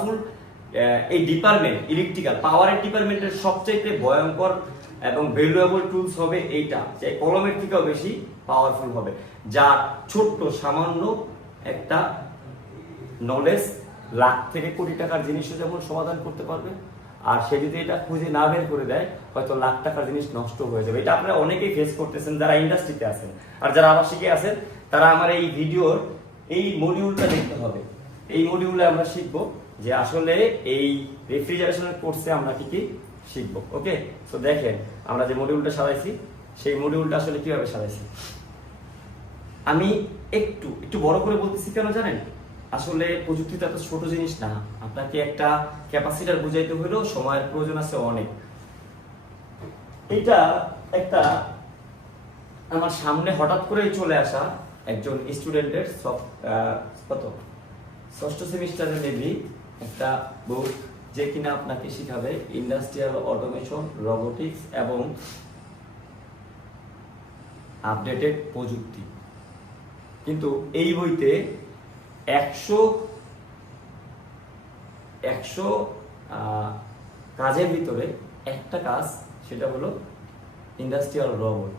Powerful এই department electrical পাওয়ারের ডিপার্টমেন্টের সবচেয়ে ভয়ঙ্কর এবং ভ্যালুয়েবল টুলস হবে এইটা, যে কলমের থেকেও বেশি পাওয়ারফুল হবে। যা ছোট্ট, সামান্য একটা নলেজ লাখ থেকে কোটি টাকার জিনিসও যেমন সমাধান করতে পারবে, আর সে যদি এটা খুঁজে না বের করে দেয়, হয়তো লাখ টাকার জিনিস নষ্ট হয়ে যাবে। এটা আপনারা অনেকেই ফেস করতেছেন যারা ইন্ডাস্ট্রিতে আছেন, আর যারা আবাসিকে আছেন, তারা আমার এই ভিডিওর এই মডিউলটা দেখতে হবে। এই মডিউলে আমরা শিখব যে আসলে এই রেফ্রিজারেশনের কোর্সে আমরা কি কি শিখব ওকে তো দেখেন, আমরা যে মডিউলটা সাজাইছি, সেই মডিউলটা আসলে কীভাবে সাজাইছি? আমি একটু একটু বড় করে বলতেছি কেন জানেন? আসলে প্রযুক্তিটা তো ছোট জিনিস না। আপনাকে একটা ক্যাপাসিটার বুঝাইতে হলেও সময়ের প্রয়োজন আছে অনেক। এটা একটা আমার সামনে হঠাৎ করেই চলে আসা একজন স্টুডেন্টের কত? ষষ্ঠ সেমিস্টারে মেবি একটা বুক যে কিনা আপনাকে শিখাবে ইন্ডাস্ট্রিয়াল অটোমেশন রোবোটিক্স এবং আপডেটেড প্রযুক্তি। কিন্তু এই বইতে একশো একশো কাজের ভিতরে একটা কাজ, সেটা হলো ইন্ডাস্ট্রিয়াল রোবট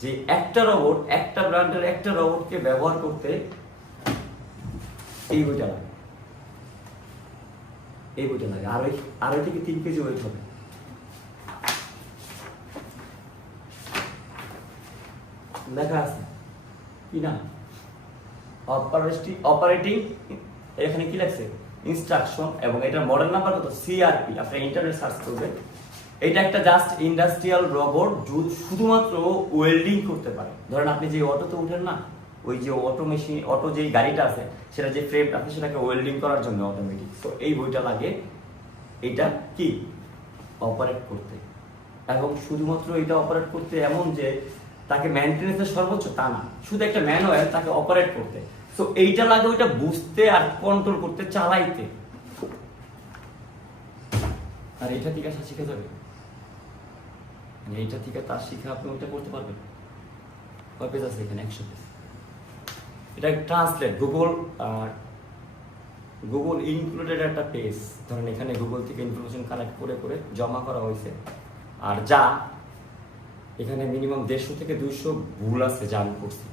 যে একটা রোবট একটা ব্র্যান্ডের একটা রোবটকে ব্যবহার করতে এই বইটা লাগে। এই বইটা লাগে। আড়াই আড়াই থেকে তিন কেজি ওয়েট হবে। লেখা আছে। কি না অপারেটিং অপারেটিং এখানে কি লাগছে ইনস্ট্রাকশন এবং এটার মডেল নাম্বার কত? সিআরপি আপনি ইন্টারনেট সার্চ করবেন। এটা একটা জাস্ট ইন্ডাস্ট্রিয়াল রোবট শুধুমাত্র ওয়েল্ডিং করতে পারে। ধরেন আপনি যে অটোতে উঠেন না ওই যে অটো মেশিন অটো যে গাড়িটা আছে, সেটা যে ফ্রেমটা আছে, সেটাকে ওয়েল্ডিং করার জন্য অটোমেটিক তো এই বইটা লাগে এটা কি? অপারেট করতে। এবং শুধুমাত্র এটা অপারেট করতে এমন যে তাকে মেনটেন্যান্সের সর্বোচ্চ তা না, শুধু একটা ম্যানুয়াল তাকে অপারেট করতে। সো এইটা লাগে ওইটা বুঝতে আর কন্ট্রোল করতে, চালাইতে। আর এটা থেকে আসা শিখে যাবে। মানে এইটা থেকে তার শিখে আপনি ওইটা করতে পারবেন। কয় পেজ আছে এখানে? একশো পেজ। এটা ট্রান্সলেট গুগল গুগল ইনক্লুডেড একটা পেজ ধরেন এখানে গুগল থেকে ইনফরমেশন কালেক্ট করে করে জমা করা হয়েছে। আর যা এখানে মিনিমাম দেড়শো থেকে দুইশো ভুল আছে যা আমি করছি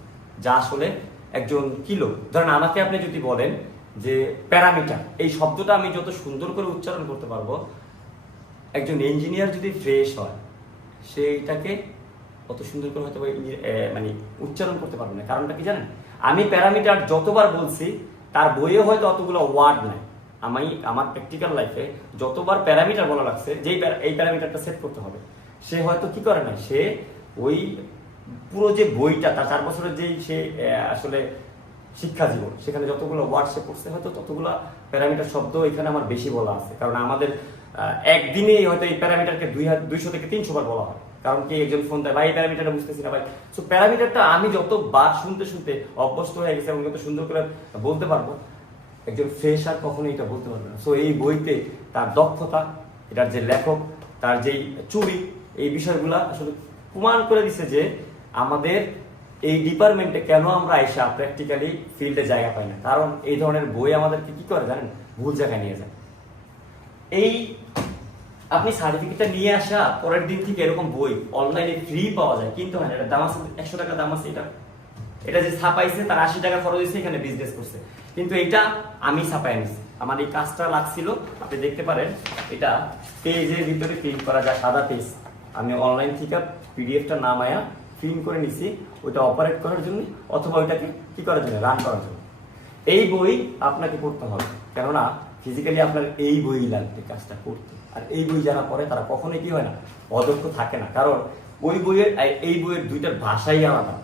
যা আসলে একজন কিলো ধরেন আমাকে আপনি যদি বলেন যে প্যারামিটার, এই শব্দটা আমি যত সুন্দর করে উচ্চারণ করতে পারব, একজন ইঞ্জিনিয়ার যদি ফ্রেশ হয় সেইটাকে অত সুন্দর করে হয়তো মানে উচ্চারণ করতে পারবে না। কারণটা কি জানেন? আমি প্যারামিটার যতবার বলছি, তার বইয়ে হয়তো অতগুলো ওয়ার্ড নাই। আমি আমার প্র্যাকটিক্যাল লাইফে যতবার প্যারামিটার বলা লাগছে, যেই এই প্যারামিটারটা সেট করতে হবে। সে হয়তো কি করে না, সে ওই পুরো যে বইটা, তার চার বছরের যেই সে আসলে শিক্ষা জীবন, সেখানে যতগুলো ওয়ার্ড সে পড়ছে হয়তো ততগুলো প্যারামিটার শব্দ এখানে আমার বেশি বলা আছে। কারণ আমাদের একদিনেই হয়তো এই প্যারামিটারকে দুই দুইশো থেকে তিনশো বার বলা হয়। কারণ কি একজন ফোন দেয়? ভাই, এই প্যারামিটারটা বুঝতেছি না, ভাই। সো প্যারামিটারটা আমি যতবার শুনতে শুনতে অভ্যস্ত হয়ে গেছে এবং যত সুন্দর করে বলতে পারব, একজন ফ্রেশার কখনো এটা বলতে পারবে না। সো এই বইতে তার দক্ষতা, এটার যে লেখক, তার যেই চুরি এই বিষয়গুলা আসলে প্রমাণ করে দিছে যে আমাদের এই ডিপার্টমেন্টে কেন আমরা এসে প্র্যাকটিক্যালি ফিল্ডে জায়গা পাই না। কারণ এই ধরনের বই আমাদেরকে কি করে জানেন? ভুল জায়গায় নিয়ে যায়। এই আপনি সার্টিফিকেটটা নিয়ে আসা পরের দিন থেকে এরকম বই অনলাইনে ফ্রি পাওয়া যায়। কিন্তু হয় এটা দাম আছে, একশো টাকা দাম আছে এটা। এটা যে ছাপাইছে, তার আশি টাকা খরচ হয়েছে, এখানে বিজনেস করছে। কিন্তু এটা আমি ছাপাই আনিছি। আমার এই কাজটা লাগছিল, আপনি দেখতে পারেন, এটা পেজের ভিতরে প্রিন্ট করা যায়, সাদা পেজ। আমি অনলাইন থেকে পিডিএফটা নামায়া প্রিন্ট করে নিছি, ওইটা অপারেট করার জন্য, অথবা ওইটাকে কি করার জন্য রান করার জন্য। এই বই আপনাকে পড়তে হবে। কেননা ফিজিক্যালি আপনার এই বই লাগবে, কাজটা করতে। আর এই বই যারা পড়ে তারা কখনোই কি হয় না, অদক্ষ থাকে না। কারণ ওই বইয়ের, এই বইয়ের দুইটার ভাষাই আলাদা।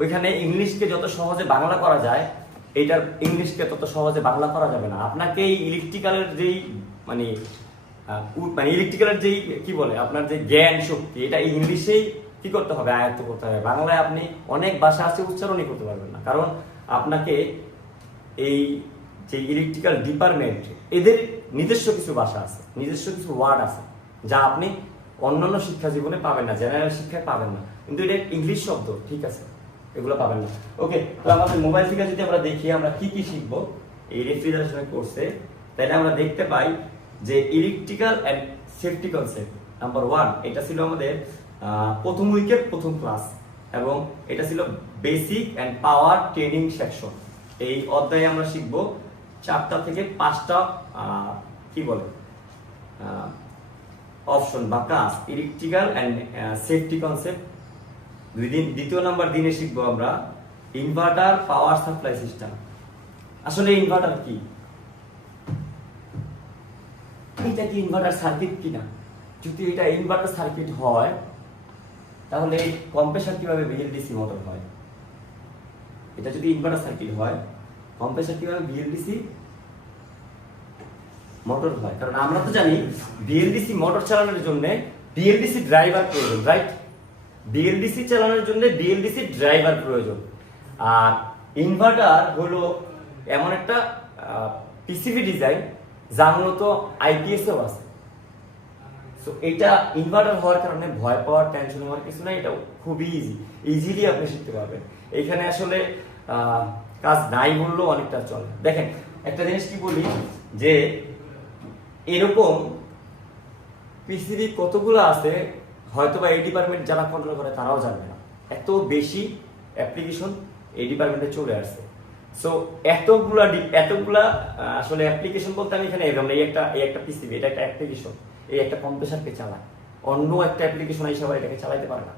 ওইখানে ইংলিশকে যত সহজে বাংলা করা যায়, এইটার ইংলিশকে তত সহজে বাংলা করা যাবে না। আপনাকে এই ইলেকট্রিক্যালের যেই মানে মানে ইলেকট্রিক্যালের যেই, কি বলে, আপনার যে জ্ঞান শক্তি, এটা ইংলিশেই কি করতে হবে, আয়ত্ত করতে হবে। বাংলায় আপনি অনেক ভাষা আছে, উচ্চারণই করতে পারবেন না। কারণ আপনাকে এই যে ইলেকট্রিক্যাল ডিপার্টমেন্ট এদের নিজস্ব কিছু ভাষা আছে, নিজস্ব কিছু ওয়ার্ড আছে, যা আপনি অন্যান্য শিক্ষা জীবনে পাবেন না জেনারেল শিক্ষায় পাবেন না। কিন্তু এটা ইংলিশ শব্দ, ঠিক আছে? এগুলো পাবেন না। ওকে তো আমাদের মোবাইল থেকে যদি আমরা দেখি, আমরা কি কি শিখব? এই রেফ্রিজারেশনের কোর্সে তাহলে আমরা দেখতে পাই যে electrical and safety concept number one এটা ছিল আমাদের প্রথম উইকের প্রথম ক্লাস এবং এটা ছিল basic and power training section এই অধ্যায়ে আমরা শিখব চারটা থেকে পাঁচটা কি বলে অপশন বা কাজ ইলেকট্রিক্যাল অ্যান্ড সেফটি কনসেপ্ট দুই দিন, দ্বিতীয় নাম্বার দিনে শিখব আমরা ইনভার্টার পাওয়ার সাপ্লাই সিস্টেম আসলে ইনভার্টার কি? এটা কি ইনভার্টার সার্কিট কিনা? যদি এটা ইনভার্টার সার্কিট হয়, তাহলে কম্প্রেসার কীভাবে বিএলডিসি মোটর হয়? এটা যদি ইনভার্টার সার্কিট হয় কম্প্রেসার কীভাবে বিএলডিসি মোটর হয়? কারণ আমরা তো জানি বিএলডিসি মোটর চালানোর জন্য বিএলডিসি ড্রাইভার প্রয়োজন রাইট বিএলডিসি চালানোর জন্য বিএলডিসি ড্রাইভার প্রয়োজন। আর ইনভার্টার হলো এমন একটা পিসিবি ডিজাইন যা মূলত আইপিএসও আছে। সো এটা ইনভার্টার হওয়ার কারণে ভয় পাওয়ার টেনশন হওয়ার কিছু নাই এটা খুবই ইজি ইজিলি আপনি শিখতে পারবেন। এখানে আসলে কাজ নাই বললেও অনেকটা চলে। দেখেন, একটা জিনিস কি বলি? যে এরকম পৃথিবী কতগুলো আছে হয়তো বা এই ডিপার্টমেন্ট যারা কন্ট্রোল করে তারাও জানবে না। এত বেশি অ্যাপ্লিকেশন এই ডিপার্টমেন্টে চলে আসছে। সো এতগুলা এতগুলা আসলে অ্যাপ্লিকেশন বলতে আমি এখানে এরকম এই একটা এই একটা পিসিবি এটা একটা অ্যাপ্লিকেশন এই একটা কম্প্রেসারকে চালায়। অন্য একটা অ্যাপ্লিকেশন হিসাবে এটাকে চালাতে পারে না।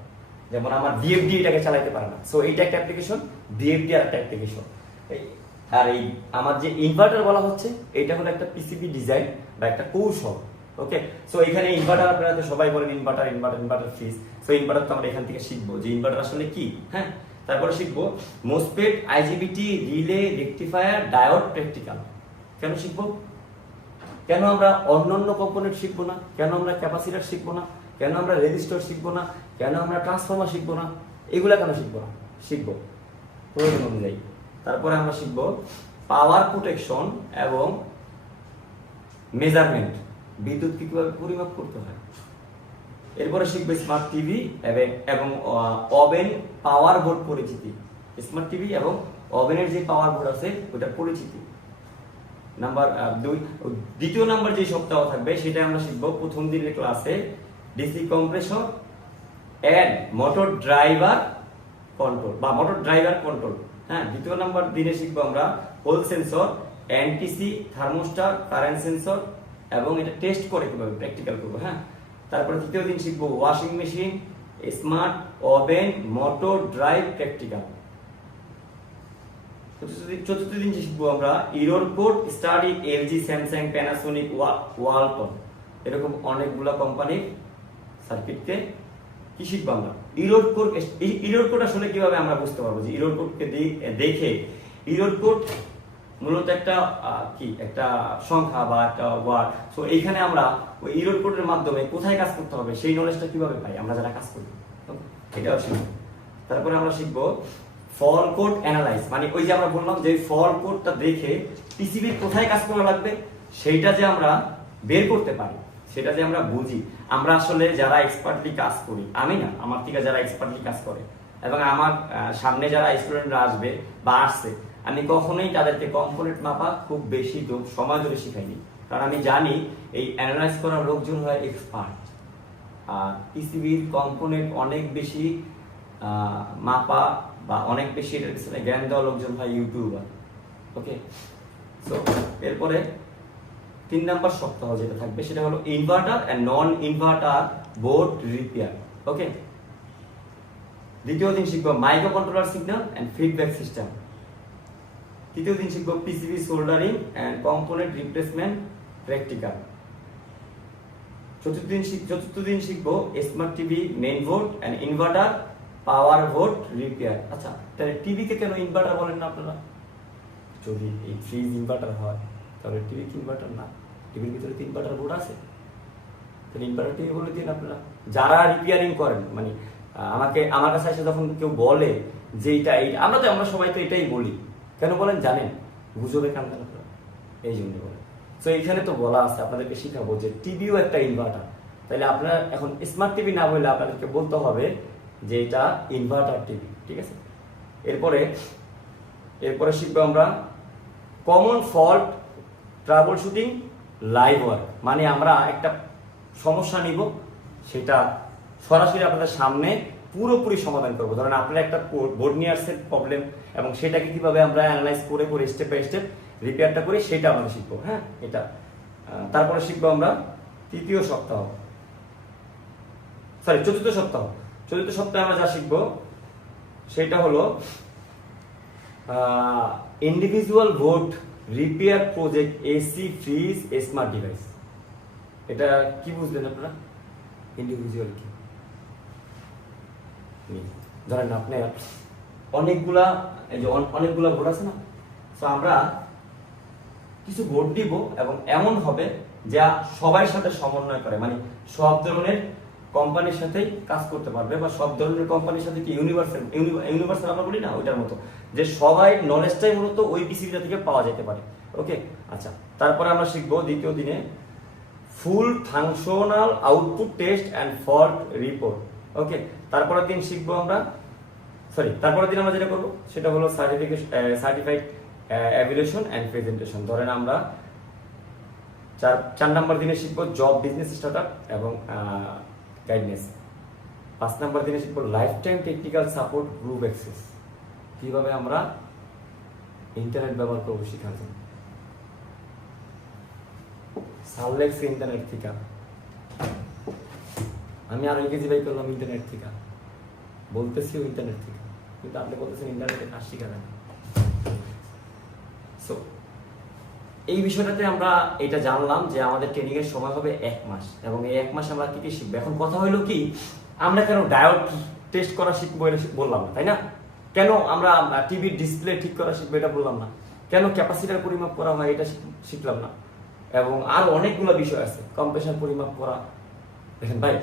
যেমন আমার ডিএফডি এটাকে চালাতে পারে না। সো এইটা একটা অ্যাপ্লিকেশন আর একটা অ্যাপ্লিকেশন আর এই, আমার যে ইনভার্টার বলা হচ্ছে এটা হলো একটা পিসিবি ডিজাইন বা একটা কৌশল ওকে সো এখানে ইনভার্টার আপনারা তো সবাই বলেন inverter inverter inverter fridge so inverter তো আমরা এখান থেকে শিখব যে ইনভার্টার আসলে কি হ্যাঁ? তারপরে শিখব MOSFET IGBT relay rectifier diode practical কেন শিখব? কেন আমরা অন্যান্য কম্পোনেন্ট শিখব না? কেন আমরা ক্যাপাসিটার শিখব না? কেন আমরা রেজিস্টার শিখব না? কেন আমরা ট্রান্সফর্মার শিখব না? এগুলা কেন শিখব না? শিখব। প্রয়োজন অনুযায়ী। তারপরে আমরা শিখব পাওয়ার প্রোটেকশন এবং মেজারমেন্ট বিদ্যুৎকে কীভাবে পরিমাপ করতে হয়। এরপরে শিখবে স্মার্ট টিভি এবং ওভেন পাওয়ার বোর্ড পরিচিতি। স্মার্ট টিভি এবং ওভেনের যে পাওয়ার বোর্ড আছে ওটার পরিচিতি। নাম্বার দুই, দ্বিতীয় নাম্বার যে সপ্তাহ থাকবে সেটা আমরা শিখব প্রথম দিনের ক্লাসে DC compressor and motor driver control বা মোটর ড্রাইভার কন্ট্রোল হ্যাঁ দ্বিতীয় নাম্বার দিনে শিখব আমরা Hall sensor NTC thermistor current sensor এবং এটা টেস্ট করে কীভাবে প্র্যাকটিক্যাল করব হ্যাঁ? তারপরে তৃতীয় দিন শিখব washing machine smart oven motor drive practical চতুর্থ দিন- শিখব আমরা error code study LG Samsung Panasonic Walton এরকম অনেকগুলা কোম্পানির সার্কিটকে কি শিখব আমরা? ইরোড কোড ইরোড কোড আসলে কীভাবে আমরা বুঝতে পারব যে ইরোড কোডকে দেখে ইরোড কোড মূলত একটা কি, একটা সংখ্যা বা একটা ওয়ার্ড সো এইখানে আমরা ওই ইরোড কোডের মাধ্যমে কোথায় কাজ করতে হবে সেই নলেজটা কীভাবে পাই? আমরা যারা কাজ করি এটাও শিখব। তারপরে আমরা শিখব ফল কোড অ্যানালাইজ মানে ওই যে আমরা বললাম যে ফল কোডটা দেখে পিসিবির কোথায় কাজ করা লাগবে, সেইটা যে আমরা বের করতে পারি, সেটা যে আমরা বুঝি। আমরা আসলে যারা এক্সপার্টলি কাজ করি, আমি না, আমার থেকে যারা এক্সপার্টলি কাজ করে, এবং আমার সামনে যারা স্টুডেন্টরা আসবে বা আসছে, আমি কখনোই তাদেরকে কম্পোনেন্ট মাপা খুব বেশি সময় ধরে শিখাইনি। কারণ আমি জানি এই অ্যানালাইজ করার লোকজন হয় এক্সপার্ট আর পিসিবির কম্পোনেন্ট অনেক বেশি মাপা বা অনেক বেশি জ্ঞান দেওয়া লোকজন হয় ইউটিউবার ওকে সো এরপরে তিন নাম্বার সপ্তাহ যেটা থাকবে সেটা হলো inverter and non inverter board repair okay দ্বিতীয় দিন শিখব microcontroller signal and feedback system তৃতীয় দিন শিখব PCB soldering and component replacement practical চতুর্থ দিন চতুর্থ দিন শিখব smart TV main board and inverter power board repair আচ্ছা তাহলে টিভিকে কেন ইনভার্টার বলেন না আপনারা? যদি এই ফ্রিজ ইনভার্টার হয়। তাহলে টিভি ইনভার্টার না। টিভির ভিতরে তো ইনভার্টার বোর্ড আছে। তাহলে ইনভার্টার টিভি বলে দিন আপনারা। যারা রিপেয়ারিং করেন মানে আমাকে, আমার কাছে এসে যখন কেউ বলে যে এটা এই, আমরা তো, আমরা সবাই তো এটাই বলি। কেন বলেন? জানেন? গুজবে কান আপনারা। এই জন্য বলেন। তো এইখানে তো বলা আছে, আপনাদেরকে শিখাবো যে টিভিও একটা ইনভার্টার তাহলে আপনার এখন স্মার্ট টিভি না বললে আপনাদেরকে বলতে হবে যে এটা ইনভার্টার টিভি ঠিক আছে? এরপরে এরপরে শিখব আমরা common fault troubleshooting live work মানে আমরা একটা সমস্যা নিব, সেটা সরাসরি আপনাদের সামনে পুরোপুরি সমাধান করব। ধরেন আপনার একটা বোর্ড নিয়ে প্রবলেম এবং সেটাকে কীভাবে আমরা অ্যানালাইজ করে করে স্টেপ বাই স্টেপ রিপেয়ারটা করি সেটা আমরা শিখব হ্যাঁ? এটা। তারপরে শিখব আমরা তৃতীয় সপ্তাহ। সরি চতুর্থ সপ্তাহ। চতুর্থ সপ্তাহে আমরা যা শিখব, সেটা হলো individual vote repair project AC fridge smart device এটা কি বুঝলেন আপনারা? ইন্ডিভিজুয়াল কি ধরেন আপনি অনেকগুলা, এই যে অনেকগুলা ভোট আছে না? তো আমরা কিছু ভোট দিব এবং এমন হবে যা সবার সাথে সমন্বয় করে। মানে সব ধরনের কোম্পানির সাথেই কাজ করতে পারবে বা সব ধরনের কোম্পানির সাথে কি ইউনিভার্সাল ইউনিভার্সাল আমরা বলি না? ওইটার মতো। যে সবাই নলেজটাই মূলত ওই পিসিবিটা থেকে পাওয়া যেতে পারে। ওকে আচ্ছা তারপরে আমরা শিখব দ্বিতীয় দিনে full functional output test and fault report okay তারপরের দিন শিখব আমরা সরি তারপরের দিন আমরা যেটা করব, সেটা হলো certification certified evaluation and presentation ধরেন আমরা চার চার নম্বর দিনে শিখব জব বিজনেস স্টার্ট এবং গাইডনেস পাঁচ নম্বর দিনে শিখব lifetime technical support group access কীভাবে আমরা ইন্টারনেট ব্যবহার করব শেখার জন্য? সারলেক্স ইন্টারনেট থেকে। আমি আরও কেজি বাই করলাম ইন্টারনেট থেকে। বলতেছিও ইন্টারনেট থেকে। কিন্তু আপনি বলতেছেন ইন্টারনেটে কাজ শিখা যায় সো এই বিষয়টাতে আমরা এটা জানলাম যে আমাদের ট্রেনিং এর সময় হবে এক মাস। এবং এই এক মাস আমরা কি কি শিখব? এখন কথা হলো কি, আমরা কেন ডায়োড টেস্ট করা শিখব এটা বললাম তাই না? কেন আমরা টিভির ডিসপ্লে ঠিক করা শিখব এটা বললাম না। কেন ক্যাপাসিটার পরিমাপ করা হয় এটা শিখলাম না। এবং আরও অনেকগুলো বিষয় আছে কম্প্রেসার পরিমাপ করা। দেখেন ভাই,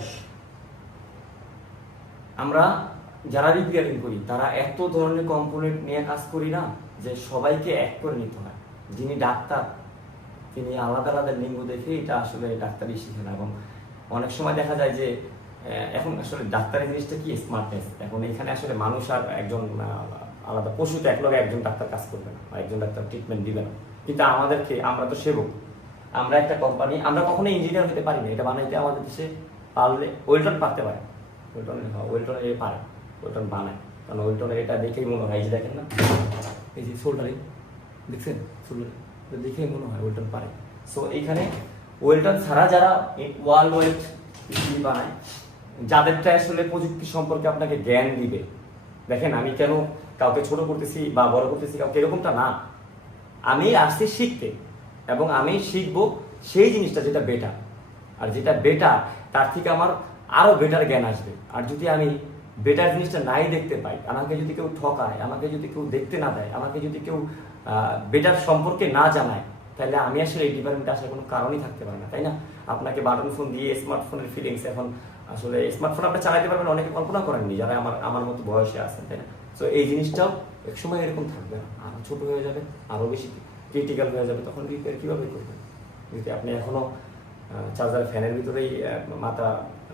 আমরা যারা রিপেয়ারিং করি, তারা এত ধরনের কম্পোনেন্ট নিয়ে কাজ করি না যে সবাইকে এক করে নিতে হয়। যিনি ডাক্তার, তিনি আলাদা আলাদা লিঙ্গ দেখে এটা আসলে ডাক্তারই শিখেন এবং অনেক সময় দেখা যায় যে এখন আসলে ডাক্তারের জিনিসটা কি স্মার্টনেস এখন এখানে আসলে মানুষ আর একজন আলাদা পশু তো একলগে একজন ডাক্তার কাজ করবে না একজন ডাক্তার ট্রিটমেন্ট দিবে না। কিন্তু আমাদেরকে, আমরা তো সেবক। আমরা একটা কোম্পানি আমরা কখনো ইঞ্জিনিয়ার হতে পারি না এটা বানাইতে আমাদের দেশে পারলে ওয়েলটন পারতে পারে। ওয়েলটন ওয়েলটন এ পারে। ওয়েলটন বানায়। কারণ ওয়েলটনের এটা দেখেই মনে হয় যে দেখেন না? এই যে সোল্ডারিং দেখছেন? সোল্ডারিং দেখেই মনে হয় ওয়েলটন পারে। সো এইখানে ওয়েলটন ছাড়া যারা ওয়ার্ল্ড ওয়েট বানায় যাদেরটা আসলে প্রযুক্তি সম্পর্কে আপনাকে জ্ঞান দিবে। দেখেন, আমি কেন কাউকে ছোট করতেছি বা বড় করতেছি, কাউকে এরকমটা না। আমি আসছি শিখতে এবং আমি শিখব সেই জিনিসটা যেটা বেটার আর যেটা বেটার তার থেকে আমার আরও বেটার জ্ঞান আসবে। আর যদি আমি বেটার জিনিসটা নাই দেখতে পাই, আমাকে যদি কেউ ঠকায়, আমাকে যদি কেউ দেখতে না দেয়, আমাকে যদি কেউ বেটার সম্পর্কে না জানায়, তাহলে আমি আসলে এই ডিপার্টমেন্টে আসার কোনো কারণই থাকতে পারে না, তাই না? আপনাকে বাটন ফোন দিয়ে স্মার্টফোনের ফিলিংস এখন আসলে স্মার্টফোন আপনি চালাতে পারবেন, অনেকে কল্পনা করেননি যারা আমার আমার মতো বয়সে আছেন, তাই না? তো এই জিনিসটাও একসময় এরকম থাকবে না। আরও ছোট হয়ে যাবে, আরও বেশি ক্রিটিক্যাল হয়ে যাবে, তখন রিপেয়ার কীভাবে করবেন? যদি আপনি এখনও চার্জার ফ্যানের ভিতরেই মাথা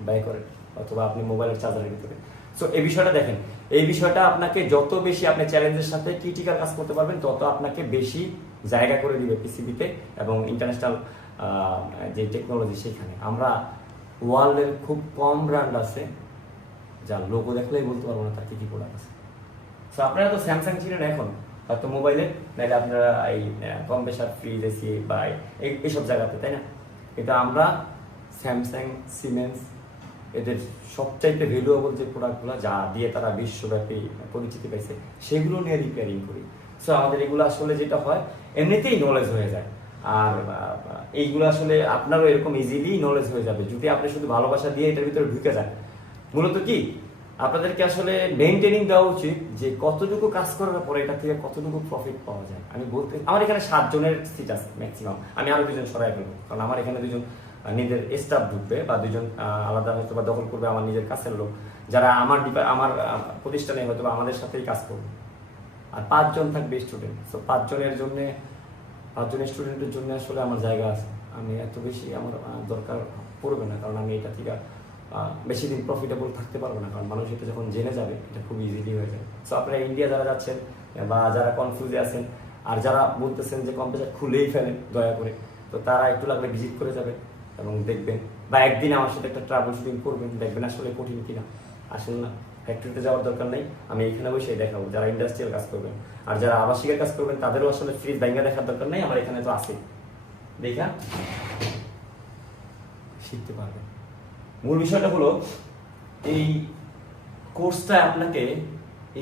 ব্যয় করেন, অথবা আপনি মোবাইলের চার্জারের ভিতরে। সো এই বিষয়টা দেখেন, এই বিষয়টা আপনাকে যত বেশি আপনি চ্যালেঞ্জের সাথে ক্রিটিক্যাল কাজ করতে পারবেন, তত আপনাকে বেশি জায়গা করে দিবে পিসিবিতে এবং ইন্টারন্যাশনাল যে টেকনোলজি সেখানে। আমরা ওয়ার্ল্ডের খুব কম ব্র্যান্ড আছে, যার লোগো দেখলেই বলতে পারব না তার কি কি প্রোডাক্ট আছে। সো আপনারা তো স্যামসাং ছিলেন এখন, হয়তো মোবাইলে নাহলে আপনারা এই কম প্রেশার ফ্রিজ এসি বা এই- এইসব জায়গাতে, তাই না? কিন্তু আমরা স্যামসাং সিমেন্স এদের সবচাইতে ভ্যালুয়েবল যে প্রোডাক্টগুলো যা দিয়ে তারা বিশ্বব্যাপী পরিচিতি পাইছে সেগুলো নিয়ে রিপেয়ারিং করি। সো আমাদের এগুলো আসলে যেটা হয়, এমনিতেই নলেজ হয়ে যায়। আর এইগুলো আসলে আপনারও এরকম ইজিলি নলেজ হয়ে যাবে। যদি আপনি শুধু ভালোবাসা দিয়ে এটার ভিতরে ঢুকে যান। মূলত কি? আপনাদেরকে আসলে মেনটেনিং দেওয়া উচিত যে কতটুকু কাজ করার পরে এটা থেকে কতটুকু প্রফিট পাওয়া যায়। আমি বলতে, আমার এখানে সাতজনের সিট আছে ম্যাক্সিমাম আমি আরও দুজন সরাই ফেলব। কারণ আমার এখানে দুজন নিজের স্টাফ ঢুকবে বা দুজন আলাদা হয়তো বা দখল করবে আমার নিজের কাছের লোক। যারা আমার আমার প্রতিষ্ঠানে হয়তো বা আমাদের সাথেই কাজ করবে। আর পাঁচজন থাকবে স্টুডেন্ট তো পাঁচজনের জন্য পাঁচজন স্টুডেন্টের জন্য আসলে আমার জায়গা আছে। আমি এত বেশি আমার দরকার পড়বে না, কারণ আমি এটা থেকে বেশি দিন প্রফিটেবল থাকতে পারব না, কারণ মানুষ এটা যখন জেনে যাবে, এটা খুব ইজিলি হয়ে যাবে। সো আপনারা ইন্ডিয়া যারা যাচ্ছেন, বা যারা কনফিউজে আছেন, আর যারা বলতেছেন যে কম্পিউটার খুলেই ফেলেন, দয়া করে, তো তারা একটু লাগলে ভিজিট করে যাবেন এবং দেখবেন, বা একদিন আমার সাথে একটা ট্রাভেল শুটিং করবেন, দেখবেন আসলে কঠিন কিনা আসেন না। ফ্যাক্টরিতে যাওয়ার দরকার নেই, আমি এখানে বসে দেখাবো, যারা ইন্ডাস্ট্রিয়াল কাজ করবেন। আর যারা আবাসিকের কাজ করবেন, তাদেরও আসলে ফ্রিজ ব্যাঙ্গা দেখার দরকার নেই, আমার এখানে তো আছে। দেখা, শিখতে পারবেন। মূল বিষয়টা হলো, এই কোর্সটা আপনাকে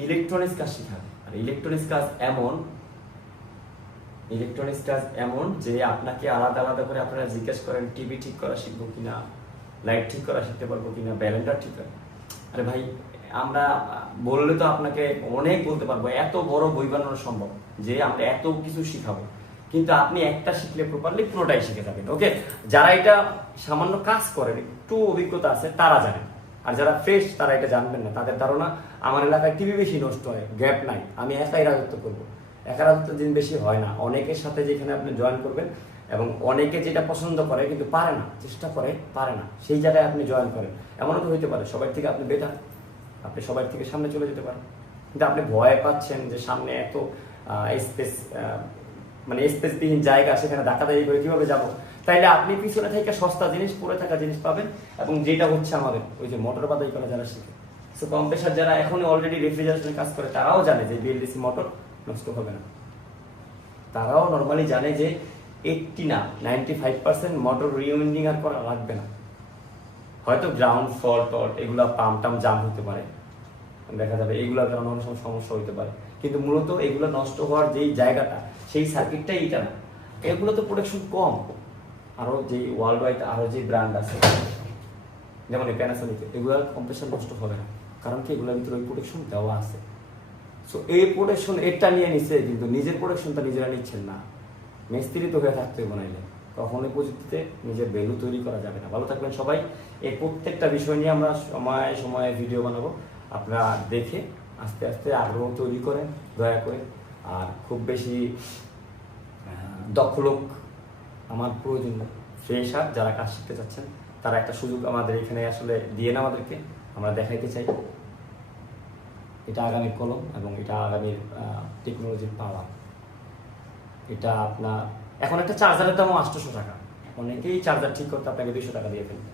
ইলেকট্রনিক্স কাজ শেখাবে। আর ইলেকট্রনিক্স কাজ এমন ইলেকট্রনিক্স কাজ এমন যে আপনাকে আলাদা আলাদা করে আপনারা জিজ্ঞেস করেন টিভি ঠিক করা শিখব কিনা লাইট ঠিক করা শিখতে পারব কিনা, ব্যালেন্ডার ঠিক করা। আরে ভাই আমরা বললে তো আপনাকে অনেক বলতে পারব, এত বড় বই বানানো সম্ভব যে আমরা এত কিছু শিখাবো। কিন্তু আপনি একটা শিখলে প্রপারলি পুরোটাই শিখে যাবেন ওকে যারা এটা সামান্য কাজ করেন, একটু অভিজ্ঞতা আছে, তারা জানেন। আর যারা ফ্রেশ তারা এটা জানবেন না। তাদের ধারণা, আমার এলাকায় টিভি বেশি নষ্ট হয় গ্যাপ নাই, আমি একাই রাজত্ব করব। একা রাজত্ব দিন বেশি হয় না। অনেকের সাথে যেখানে আপনি জয়েন করবেন, এবং অনেকে যেটা পছন্দ করে, কিন্তু পারে না, চেষ্টা করে, পারে না, সেই জায়গায় আপনি জয়েন করেন। এমনও তো হইতে পারে, সবার থেকে আপনি বেটার আপনি সবার থেকে সামনে চলে যেতে পারেন। কিন্তু আপনি ভয় পাচ্ছেন যে সামনে এত স্পেস মানে স্পেসবিহীন জায়গা সেখানে দাঁড়িয়ে করে কীভাবে যাব? তাইলে আপনি পিছনে থেকে সস্তা জিনিস পরে থাকা জিনিস পাবেন এবং যেটা হচ্ছে আমাদের ওই যে মোটর বাদাই করা যারা শিখে। সো কম্প্রেসার যারা এখন অলরেডি রেফ্রিজারেশনে কাজ করে, তারাও জানে যে বিএলডিসি মোটর নষ্ট হবে না। তারাও নর্মালি জানে যে এইটটি না ninety five percent motor rewinding আর করা লাগবে না। হয়তো গ্রাউন্ড ফল্ট টল্ট এগুলা পাম্প টাম জাম হতে পারে। দেখা যাবে এগুলোর কারণে অনেক সময় সমস্যা হতে পারে। কিন্তু মূলত এগুলো নষ্ট হওয়ার যেই জায়গাটা, সেই সার্কিটটাই এটা না। এগুলো তো প্রোডাকশন কম। আরও যে ওয়ার্ল্ড ওয়াইড আরও যে ব্র্যান্ড আছে, যেমন এই প্যানাসোনিক এগুলোর কম্প্রেশন নষ্ট হবে না। কারণ কি? এগুলোর ভিতরে ওই প্রোটেকশন দেওয়া আছে। সো এই প্রোটেকশন এটা নিয়ে নিচ্ছে কিন্তু নিজের প্রোটেকশনটা নিজেরা নিচ্ছেন না। মিস্ত্রি তো হয়ে থাকতে হবে নাইলে। কখনোই প্রযুক্তিতে নিজের ভ্যালু তৈরি করা যাবে না। ভালো থাকবেন সবাই। এই প্রত্যেকটা বিষয় নিয়ে আমরা সময়, সময়ে ভিডিও বানাবো। আপনারা দেখে, আস্তে আস্তে আগ্রহ তৈরি করেন, দয়া করে। আর খুব বেশি দক্ষ লোক আমার প্রয়োজন ফ্রেশার যারা কাজ শিখতে চাচ্ছেন, তারা একটা সুযোগ আমাদের এখানে আসলে দিয়ে না আমাদেরকে। আমরা দেখাইতে চাই। এটা আগামীর কলম এবং এটা আগামীর টেকনোলজির পাওয়ার এটা আপনার এখন একটা চার্জারের দামও আটশোশো টাকা। অনেকেই চার্জার ঠিক করতে আপনাকে দুইশো টাকা দিয়ে ফেলবে।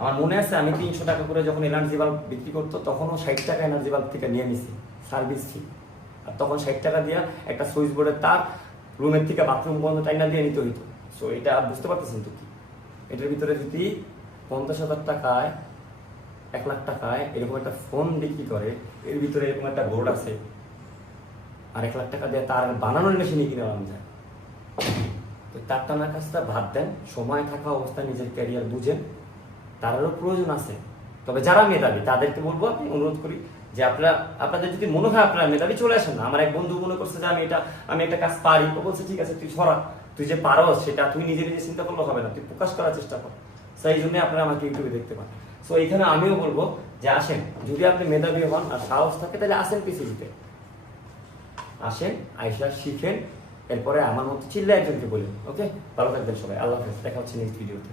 আমার মনে আছে, আমি তিনশো টাকা করে যখন এনার্জি বাল্ব বিক্রি করতো, তখনও ষাট টাকা এনার্জি বাল্ব থেকে নিয়ে নিছি। সার্ভিস ফি আর তখন ষাট টাকা দিয়ে একটা সুইচ বোর্ডের তার রুমের থেকে বাথরুম পর্যন্ত টাইনা দিয়ে নিতে হইতো। সো এটা বুঝতে পারতেছেন তো কি? এটার ভিতরে যদি পঞ্চাশ হাজার টাকায়, এক লাখ টাকায় এরকম একটা ফোন বিক্রি করে, এর ভিতরে এরকম একটা বোর্ড আছে, আর এক লাখ টাকা দিয়ে তার বানানোর মেশিনই কিনে আনা যায়। তো তার টানার কাজটা ভাত দেন, সময় থাকা অবস্থায় নিজের ক্যারিয়ার বুঝেন। তারারও প্রয়োজন আছে। তবে যারা মেধাবী, তাদেরকে বলব আপনি অনুরোধ করি যে আপনারা, আপনাদের যদি মনে হয় আপনারা মেধাবী চলে আসেন না, আমার এক বন্ধু মনে করছে যে আমি এটা, আমি একটা কাজ পারি। ও বলছে, ঠিক আছে, তুই ছড়া তুই যে পারো সেটা তুই নিজে নিজে চিন্তা করলে হবে না। তুই প্রকাশ করার চেষ্টা কর। সেই জন্য আপনারা আমাকে ইউটিউবে দেখতে পান। সো এখানে আমিও বলব যে আসেন। যদি আপনি মেধাবী হন আর সাহস থাকে, তাহলে আসেন পিসিজিতে আসেন, আইসা শিখেন। এরপরে আমার মতো চিল্লা একজনকে বলি ওকে ভালো থাকবেন সবাই, আল্লাহ হাফেজ, দেখা হচ্ছে নেক্সট ভিডিওতে